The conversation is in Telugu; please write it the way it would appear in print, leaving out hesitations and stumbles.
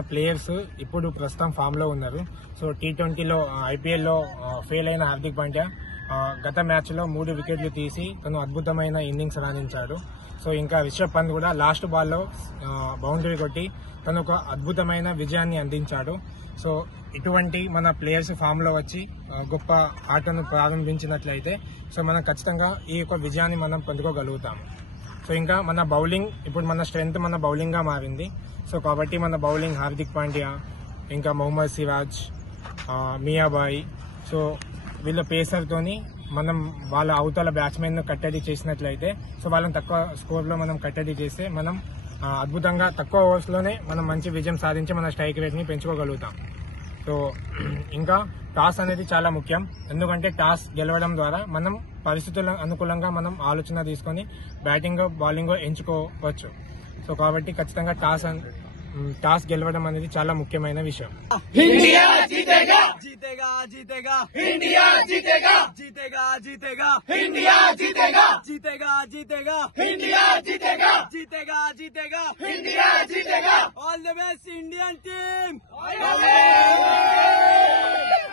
మన ప్లేయర్స్ ఇప్పుడు ప్రస్తుతం ఫామ్ లో ఉన్నారు. సో T20లో IPL లో ఫెయిల్ అయిన హార్దిక్ పాండ్యా గత మ్యాచ్ లో 3 వికెట్లు తీసి తను అద్భుతమైన ఇన్నింగ్స్ రాణించాడు. సో ఇంకా రిషబ్ పంత్ కూడా లాస్ట్ బాల్లో బౌండరీ కొట్టి తను ఒక అద్భుతమైన విజయాన్ని అందించాడు. సో ఇటువంటి మన ప్లేయర్స్ ఫామ్ లో వచ్చి గొప్ప ఆటను ప్రారంభించినట్లయితే సో మనం ఖచ్చితంగా ఈ యొక్క విజయాన్ని మనం పొందుకోగలుగుతాము. సో ఇంకా మన బౌలింగ్ ఇప్పుడు మన స్ట్రెంగ్త్ మన బౌలింగ్ గా మారింది. సో కాబట్టి మన బౌలింగ్ హార్దిక్ పాండ్యా, ఇంకా మొహమ్మద్ సిరాజ్, మియాబాయి, సో వీళ్ళ పేసర్ తోని మనం వాళ్ళ అవతల బ్యాట్స్మెన్ ను కట్టడి చేసినట్లయితే సో వాళ్ళని తక్కువ స్కోర్ లో మనం కట్టడి చేస్తే మనం అద్భుతంగా తక్కువ ఓవర్స్ లోనే మనం మంచి విజయం సాధించి మన స్ట్రైక్ రేట్ ని పెంచుకోగలుగుతాం. సో ఇంకా టాస్ అనేది చాలా ముఖ్యం. ఎందుకంటే టాస్ గెలవడం ద్వారా మనం పరిస్థితుల అనుకూలంగా మనం ఆలోచన తీసుకొని బ్యాటింగ్ బౌలింగ్ ఎంచుకోవచ్చు. సో కాబట్టి ఖచ్చితంగా టాస్ గెలవడం అనేది చాలా ముఖ్యమైన విషయం. ఇండియా జీతేగా జీతేగా జీతేగా ఇండియా జీతేగా జీతేగా జీతేగా ఇండియా జీతేగా జీతేగా జీతేగా ఇండియా జీతేగా జీతేగా జీతేగా ఇండియా జీతేగా